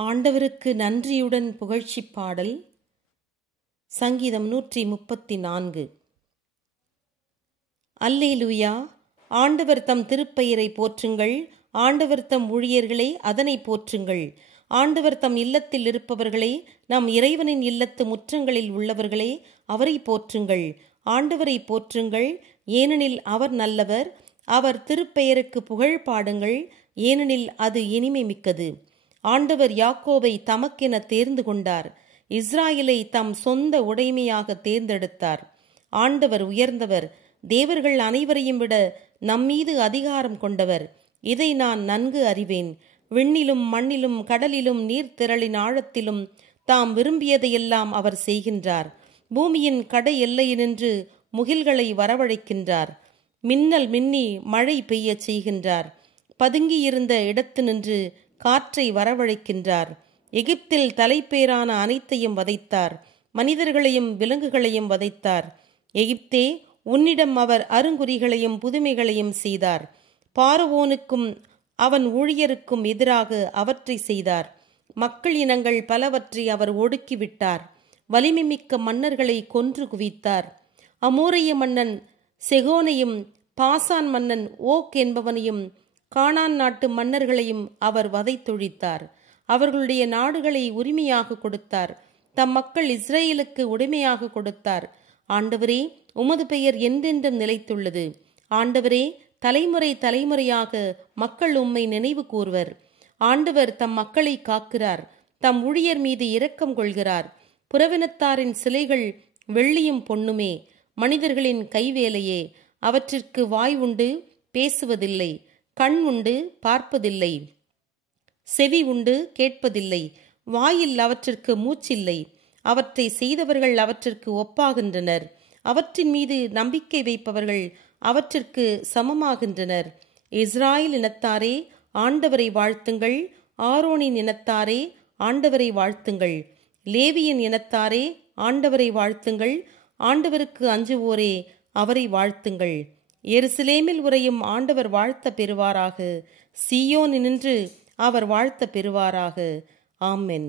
ஆண்டவருக்கு நன்றியுடன் புகழ்ச்சி பாடல். சங்கீதம் 134. அல்லேலூயா. ஆண்டவர் தம் திருப்பெயரை போற்றுங்கள். ஆண்டவர் தம் ஊழியர்களே அதனை போற்றுங்கள். ஆண்டவர் தம் இல்லத்தில் இருப்பவர்களே, நம் இறைவனின் இல்லத்து முற்றங்களில் உள்ளவர்களே அவரை போற்றுங்கள். ஆண்டவரை போற்றுங்கள், ஏனெனில் அவர் நல்லவர். அவர் திருப்பெயருக்கு புகழ் பாடுங்கள், ஏனெனில் அது இனிமை மிக்கது. ஆண்டவர் யாக்கோபை தமக்கென தேர்ந்து கொண்டார், இஸ்ராயலை தம் சொந்த உடைமையாக தேர்ந்தெடுத்தார். ஆண்டவர் உயர்ந்தவர், தேவர்கள் அனைவரையும் விட நம்மீது அதிகாரம் கொண்டவர். இதை நான் நன்கு அறிவேன். விண்ணிலும் மண்ணிலும் கடலிலும் நீர்த்திரளின் ஆழத்திலும் தாம் விரும்பியதையெல்லாம் அவர் செய்கின்றார். பூமியின் கடை எல்லையினின்று முகில்களை வரவழைக்கின்றார். மின்னல் மின்னி மழை பெய்யச் செய்கின்றார். பதுங்கியிருந்த இடத்தினின்று காற்றை வரவழைக்கின்றார். எகிப்தில் தலைப்பேரான அனைத்தையும் வதைத்தார். மனிதர்களையும் விலங்குகளையும் வதைத்தார். எகிப்தே, உன்னிடம் அவர் அருங்குறிகளையும் புதுமைகளையும் செய்தார். பார்வோனுக்கும் அவன் ஊழியருக்கும் எதிராக அவற்றை செய்தார். மக்கள் இனங்கள் பலவற்றை அவர் ஒடுக்கிவிட்டார். வலிமை மிக்க மன்னர்களை கொன்று குவித்தார். அமோரிய மன்னன் செகோனையும் பாசான் மன்னன் ஓக் என்பவனையும் கானான் நாட்டு மன்னர்களையும் அவர் வதைத்தொழித்தார். அவர்களுடைய நாடுகளை உரிமையாக கொடுத்தார். தம் மக்கள் இஸ்ரேலுக்கு உடைமையாக கொடுத்தார். ஆண்டவரே, உமது பெயர் என்றென்றும் நிலைத்துள்ளது. ஆண்டவரே, தலைமுறை தலைமுறையாக மக்கள் உம்மை நினைவு கூர்வர். ஆண்டவர் தம் மக்களை காக்கிறார். தம் ஊழியர் மீது இரக்கம் கொள்கிறார். புறவினத்தாரின் சிலைகள் வெள்ளியும் பொன்னுமே, மனிதர்களின் கைவேலையே. அவற்றிற்கு வாய் உண்டு, பேசுவதில்லை. கண் உண்டு, பார்ப்பதில்லை. செவி உண்டு, கேட்பதில்லை. வாயில் அவற்றிற்கு மூச்சில்லை. அவற்றை செய்தவர்கள் அவற்றிற்கு ஒப்பாகின்றனர். அவற்றின் மீது நம்பிக்கை வைப்பவர்கள் அவற்றிற்கு சமமாகின்றனர். இஸ்ராயேல் இனத்தாரே, ஆண்டவரை வாழ்த்துங்கள். ஆரோனின் இனத்தாரே, ஆண்டவரை வாழ்த்துங்கள். லேவியின் இனத்தாரே, ஆண்டவரை வாழ்த்துங்கள். ஆண்டவருக்கு அஞ்சுவோரே, அவரை வாழ்த்துங்கள். எருசலேமில் உறையும் ஆண்டவர் வாழ்த்த பெறுவாராக. சீயோனினின்று அவர் வாழ்த்த பெறுவாராக. ஆமென்.